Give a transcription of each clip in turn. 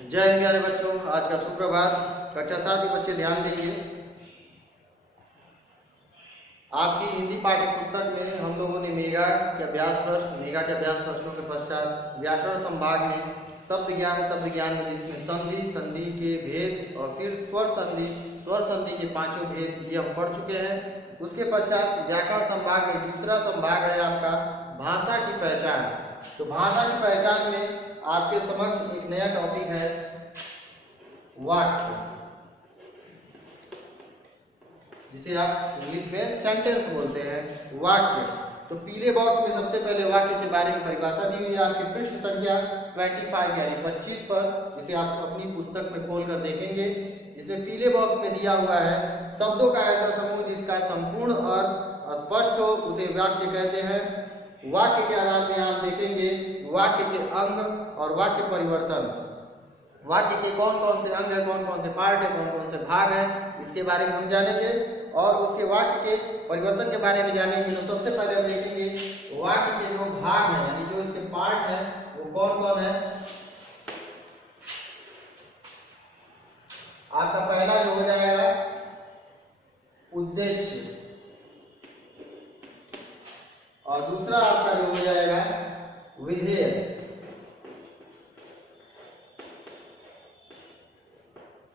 जय हिंद प्यारे बच्चों, आज का सुप्रभात। कक्षा 7 के बच्चे ध्यान दीजिए। आपकी हिंदी पाठ्य पुस्तक में हम लोगों ने मेगा के अभ्यास प्रश्नों के पश्चात व्याकरण संभाग में शब्द ज्ञान में जिसमें संधि के भेद और फिर स्वर संधि के पांचों भेद ये हम पढ़ चुके हैं। उसके पश्चात व्याकरण संभाग में दूसरा संभाग है आपका भाषा की पहचान। तो भाषा की पहचान में आपके समक्ष एक नया टॉपिक है वाक्य, जिसे आप इंग्लिश में सेंटेंस बोलते हैं, वाक्य। तो पीले बॉक्स में सबसे पहले वाक्य के बारे में परिभाषा दी हुई है आपकी पृष्ठ संख्या 25 यानी 25 पर, जिसे आप अपनी पुस्तक में खोलकर देखेंगे। इसमें पीले बॉक्स में दिया हुआ है शब्दों का ऐसा समूह जिसका संपूर्ण अर्थ स्पष्ट हो उसे वाक्य कहते हैं। वाक्य के आधार में आप देखेंगे वाक्य के अंग और वाक्य परिवर्तन। वाक्य के कौन कौन से अंग है, कौन कौन से पार्ट है, कौन कौन से भाग है, इसके बारे में हम जानेंगे। और उसके वाक्य के परिवर्तन के बारे में जानेंगे। तो सबसे पहले हम देखेंगे वाक्य के जो भाग हैं यानी जो इसके पार्ट हैं वो कौन कौन है। आपका पहला जो हो जाएगा उद्देश्य, और दूसरा आपका जो हो जाएगा विधेय।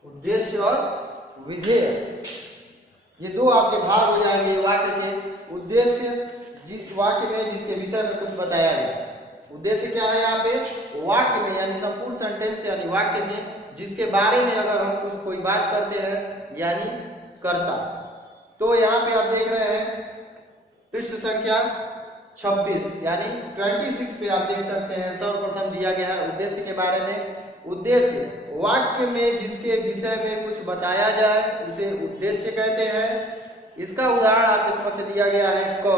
उद्देश्य और विधेय ये दो आपके भाग हो जाएंगे वाक्य के। उद्देश्य जिस वाक्य में जिसके विषय में कुछ बताया गया। उद्देश्य क्या है यहाँ पे वाक्य में यानी संपूर्ण सेंटेंस यानी वाक्य में जिसके बारे में अगर हम कोई बात करते हैं यानी कर्ता। तो यहाँ पे आप देख रहे हैं पृष्ठ संख्या 26 यानी 26 पे आप देख सकते हैं सर्वप्रथम दिया गया है उद्देश्य के बारे में। उद्देश्य वाक्य में जिसके विषय में कुछ बताया जाए उसे उद्देश्य कहते हैं। इसका उदाहरण आपके समक्ष दिया गया है क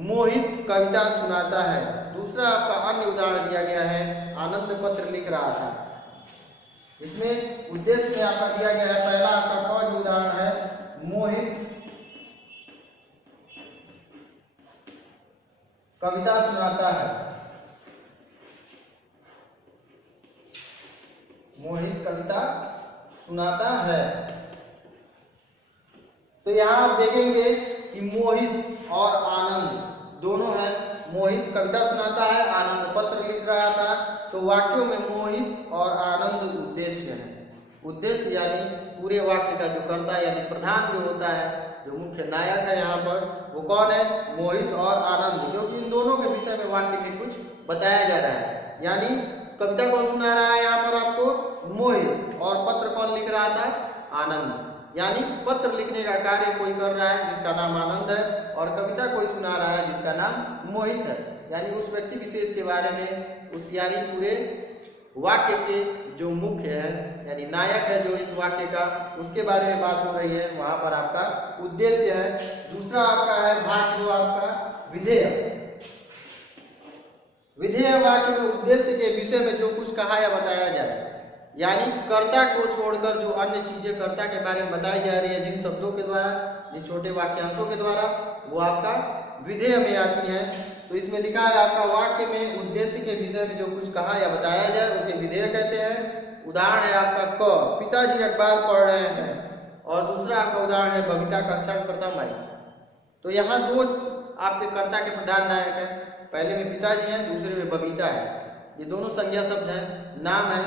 मोहित कविता सुनाता है। दूसरा आपका अन्य उदाहरण दिया गया है आनंद पत्र लिख रहा था। इसमें उद्देश्य में आपका दिया गया है पहला आपका क जो उदाहरण है मोहित कविता सुनाता है। मोहित कविता सुनाता है। तो यहाँ आप देखेंगे कि मोहित और आनंद दोनों है। मोहित कविता सुनाता है, आनंद पत्र लिख रहा था। तो वाक्यों में मोहित और आनंद उद्देश्य है। उद्देश्य यानी पूरे वाक्य का जो कर्ता यानी प्रधान जो होता है, जो मुख्य नायक है यहाँ पर वो कौन है, मोहित और आनंद, क्योंकि इन दोनों के विषय में वाक्य में कुछ बताया जा रहा है। यानी कविता कौन सुना रहा है यहाँ पर आपको, मोहित, और पत्र कौन लिख रहा था, आनंद। यानी पत्र लिखने का कार्य कोई कर रहा है जिसका नाम आनंद है, और कविता कोई सुना रहा है जिसका नाम मोहित है। यानी उस व्यक्ति विशेष के बारे में, उस यानी पूरे वाक्य के जो मुख्य है यानी नायक है जो इस वाक्य का, उसके बारे में बात हो रही है, वहां पर आपका उद्देश्य है। दूसरा आपका है भाग जो आपका विधेय। विधेय वाक्य में उद्देश्य के विषय में जो कुछ कहा या बताया जाए, यानी कर्ता को छोड़कर जो अन्य चीजें कर्ता के बारे में बताई जा रही है जिन शब्दों के द्वारा, जिन छोटे वाक्यांशों के द्वारा, वो आपका विधेय में आती है। तो इसमें लिखा है आपका वाक्य में उद्देश्य के विषय में जो कुछ कहा या बताया जाए उसे विधेय कहते हैं। उदाहरण है आपका क पिताजी अखबार पढ़ रहे हैं, और दूसरा आपका उदाहरण है बबीता कक्षा में प्रथम आई। तो यहाँ दो आपके कर्ता के प्रधान नायक है, पहले में पिताजी हैं, दूसरे में बबीता है। ये दोनों संज्ञा शब्द हैं, नाम है।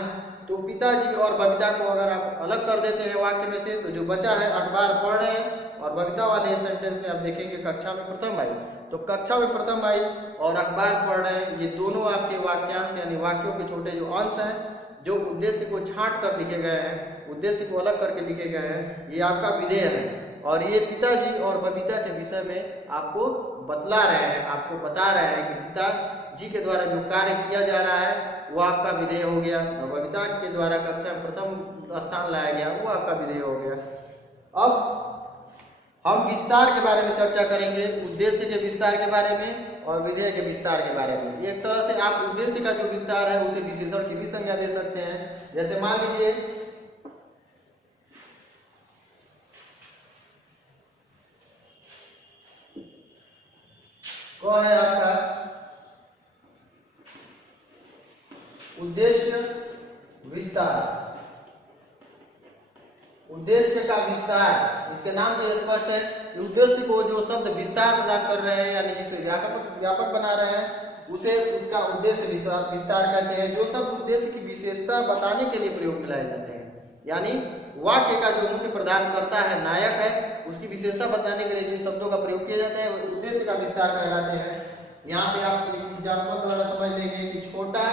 तो पिताजी और बबीता को अगर आप अलग कर देते हैं वाक्य में से तो जो बचा है अखबार पढ़ रहे हैं, और बबीता वाले सेंटेंस में आप देखेंगे कक्षा में प्रथम आई। तो कक्षा में प्रथम आई और अखबार पढ़ रहे हैं, ये दोनों आपके वाक्यांश यानी वाक्यों के छोटे जो अंश हैं जो उद्देश्य को छांट कर लिखे गए हैं, उद्देश्य को अलग करके लिखे गए हैं, ये आपका विधेय है। और ये पिताजी और बबीता के विषय में आपको बतला रहे हैं, आपको बता रहे हैं कि पिताजी के द्वारा जो कार्य किया जा रहा है वो आपका विधेय हो गया, और बबीता के द्वारा कक्षा में प्रथम स्थान लाया गया वो आपका विधेय हो गया। अब हम विस्तार के बारे में चर्चा करेंगे, उद्देश्य के विस्तार के बारे में और विधेय के विस्तार के बारे में। एक तरह से आप उद्देश्य का जो विस्तार है उसे विशेषण की भी संज्ञा दे सकते हैं। जैसे मान लीजिए क है आपका उद्देश्य विस्तार, उद्देश्य का विस्तार। इसके नाम से स्पष्ट है कि उद्देश्य को जो शब्द विस्तार प्रदान कर रहे हैं यानी जिसे व्यापक बना रहे हैं उसे उसका उद्देश्य विस्तार कहते हैं। जो शब्द उद्देश्य की विशेषता बताने के लिए प्रयोग में लाए जाते हैं, यानी वाक्य का जो मुख्य प्रदान करता है, नायक है, उसकी विशेषता बताने के लिए जिन शब्दों का प्रयोग किया जाता है वो उद्देश्य का विस्तार कहलाते हैं। यहाँ पे आप एग्जाम्पल द्वारा समझ लेंगे कि छोटा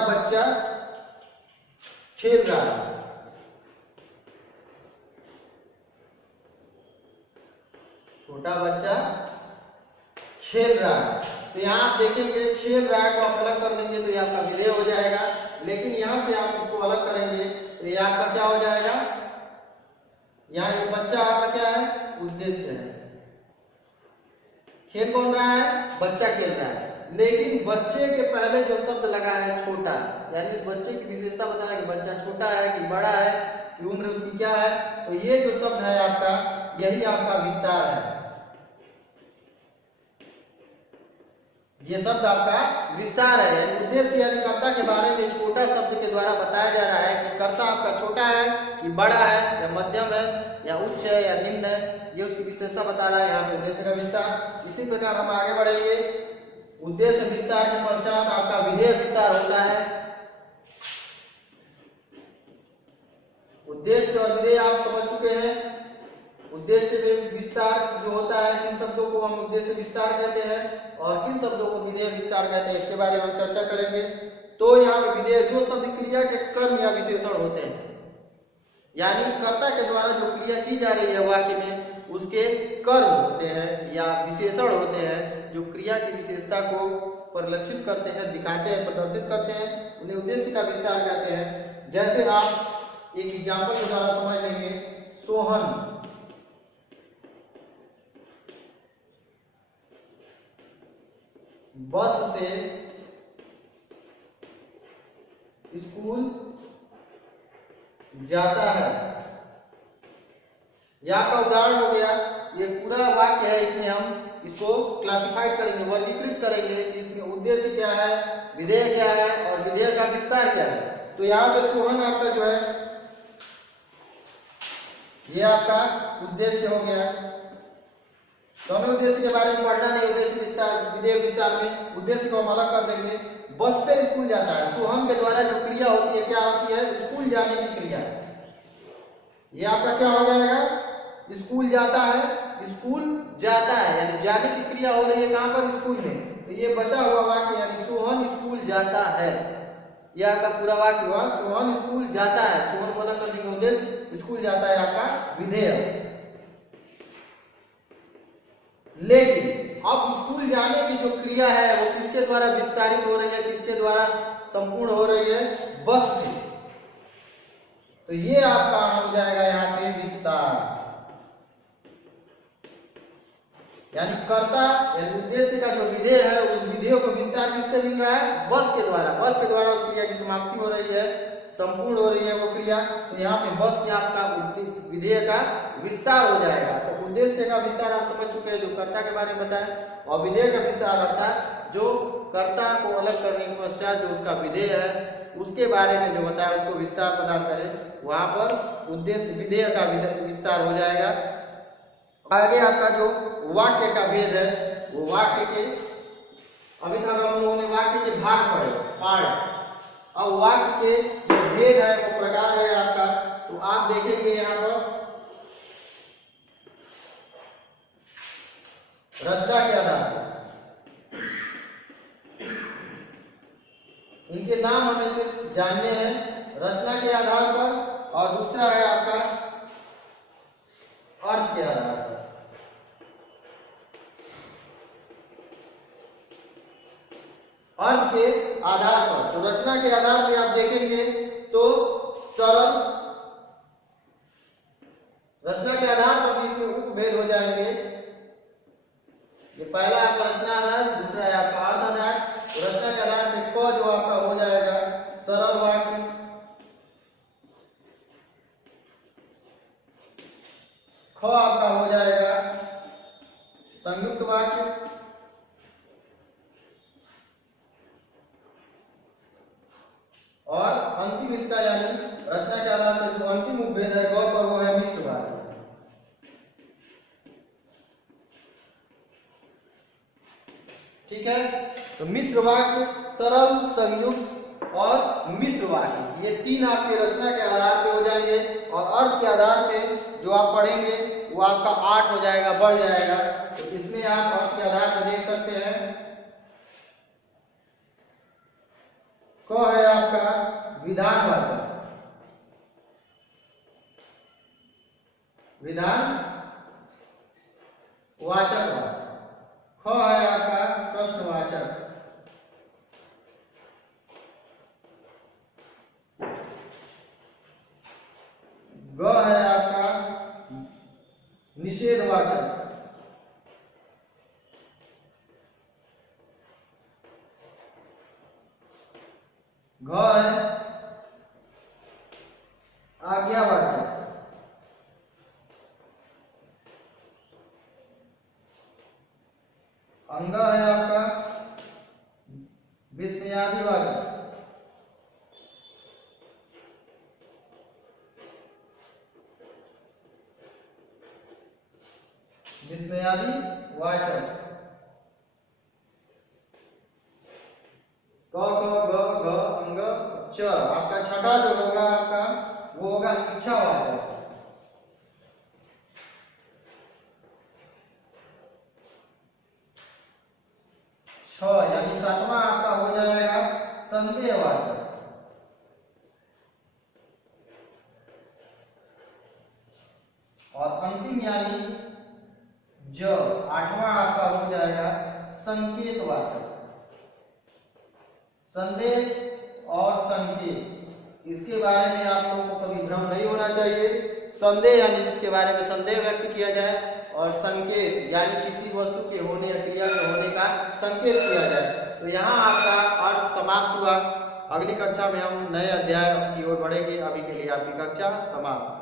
बच्चा खेल रहा है। छोटा बच्चा खेल रहा है, तो यहाँ आप देखेंगे खेल रहा है को आप अलग कर देंगे तो ये आपका विधेय हो जाएगा। लेकिन यहाँ से आप इसको अलग करेंगे तो ये आपका क्या हो जाएगा, यहाँ एक बच्चा आपका क्या है, उद्देश्य है। खेल कौन रहा है, बच्चा खेल रहा है, लेकिन बच्चे के पहले जो शब्द लगा है छोटा, यानी इस बच्चे की विशेषता बता रहा है कि बच्चा छोटा है कि बड़ा है कि उम्र उसकी क्या है, तो ये जो शब्द है आपका, यही आपका विस्तार है। ये शब्द आपका विस्तार है, यानी उद्देश्य यानी कर्ता के बारे में छोटा शब्द के द्वारा बताया जा रहा है कि कर्ता आपका छोटा है कि बड़ा है या मध्यम है या उच्च है या निम्न है, ये उसकी विशेषता बता रहा है यहाँ पे उद्देश्य का विस्तार। इसी प्रकार हम आगे बढ़ेंगे। उद्देश्य विस्तार के पश्चात आपका विधेय विस्तार होता है। उद्देश्य और विधेय आप समझ चुके हैं। उद्देश्य में विस्तार जो होता है, किन शब्दों को हम उद्देश्य विस्तार कहते हैं और किन शब्दों को विधेय विस्तार कहते हैं, इसके बारे में हम चर्चा करेंगे। तो यहाँ पे विधेय जो शब्द क्रिया के कर्म या विशेषण होते हैं, यानी कर्ता के द्वारा जो क्रिया की जा रही है वाक्य में उसके कर्म होते हैं या विशेषण होते हैं, जो क्रिया की विशेषता को परिलक्षित करते हैं, दिखाते हैं, प्रदर्शित करते हैं, उन्हें उद्देश्य का विस्तार कहते हैं। जैसे आप एक एग्जाम्पल के द्वारा समझ लेंगे। सोहन बस से स्कूल जाता है। यहाँ का उदाहरण हो गया। ये पूरा वाक्य है, इसमें हम इसको क्लासिफाइड करेंगे, वर्गीकृत करेंगे। इसमें उद्देश्य क्या है, विधेय क्या है और विधेय का विस्तार क्या है। तो यहाँ पे सोहन आपका जो है ये आपका उद्देश्य हो गया। तो हमें उद्देश्य के बारे में पढ़ना नहीं, उद्देश्य विस्तार विधेय विस्तार में उद्देश्य को हम अलग कर देंगे। बस से स्कूल जाता है, सोहन के द्वारा जो क्रिया होती है क्या होती है, स्कूल जाने की क्रिया। ये आपका क्या हो जाएगा, स्कूल जाता है, स्कूल जाता है, यानी जाने की क्रिया हो रही है कहां पर, स्कूल में। तो ये बचा हुआ वाक्य यानी सोहन स्कूल जाता है, यह आपका पूरा वाक्य हुआ। सोहन स्कूल जाता है, सोहन को अलग करने का उद्देश्य स्कूल जाता है आपका विधेय। लेकिन अब स्कूल जाने की जो क्रिया है वो किसके द्वारा विस्तारित हो रही है, किसके द्वारा संपूर्ण हो रही है, बस से। तो ये आपका हो जाएगा यहाँ पे विस्तार, यानी कर्ता यानी उद्देश्य का जो विधेय है उस विधेय को विस्तार किससे मिल रहा है, बस के द्वारा। बस के द्वारा उस क्रिया की समाप्ति हो रही है, संपूर्ण हो रही है वो क्रिया। तो यहाँ पे बस से आपका विधेय का विस्तार हो जाएगा। तो उद्देश्य का विस्तार आप समझ चुके हैं, जो कर्ता के बारे में बताया, और विधेय का विस्तार अर्थात जो कर्ता को अलग करने के पश्चात जो उसका विधेय है उसके बारे में जो बताया उसको विस्तार प्रदान करें, वहां पर उद्देश्य विधेय का विस्तार हो जाएगा। आगे आपका जो वाक्य का भेद है वो वाक्य के, अभी तक हम लोगों ने वाक्य के भाग पढ़े, पार्ट। अब वाक्य के जो भेद है वो प्रकार है आपका। तो आप देखेंगे यहाँ पर रचना के आधार पर, इनके नाम हमें सिर्फ जानने हैं, रचना के आधार पर, और दूसरा है आपका अर्थ के आधार पर। अर्थ के आधार पर, तो रचना के आधार पर आप देखेंगे तो सरल, रचना के आधार पर भी इसमें उपभेद हो जाएंगे। ये पहला आपका रचना आधार, दूसरा है आपका अर्थ आधार। तो रचना के आधार पे क जो आपका हो जाएगा सरल वाक्य, ख आपका हो जाएगा संयुक्त अंतिम रिश्ता यानी रचना के आधार पर जो अंतिम उपभेद है ग पर, वो है मिश्र वाक्य। ठीक है, तो मिश्र वाक्य, सरल, संयुक्त और मिश्र वाक्य, ये तीन आपके रचना के आधार पे हो जाएंगे और अर्थ के आधार पे जो आप पढ़ेंगे वो आपका 8 हो जाएगा, बढ़ जाएगा। तो इसमें आप अर्थ के आधार पर देख सकते हैं। क है आपका विधानवाचक, विधान वाचक वाक्य। ख है आपका प्रश्नवाचक, ग है आपका निषेधवाचक, घ है आज्ञावाचक, अंग है आपका विस्मयादिवाचक, विस्मयादि वाचक। क ख ग घ अंग च, आपका छठा जो होगा आपका वो होगा इच्छावाचक। छ यानी सातवां आपका हो जाएगा संदेहवाचक। और अंतिम यानी ज, आठवां आपका हो जाएगा संकेतवाचक। संदेह और संकेत, इसके बारे में आप लोगों को कभी भ्रम नहीं होना चाहिए। संदेह यानी जिसके बारे में संदेह व्यक्त किया जाए, और संकेत यानी किसी वस्तु के होने या क्रिया के होने का संकेत किया जाए। तो यहाँ आपका अर्थ समाप्त हुआ। अगली कक्षा में हम नए अध्याय की ओर बढ़ेंगे। अभी के लिए आपकी कक्षा समाप्त।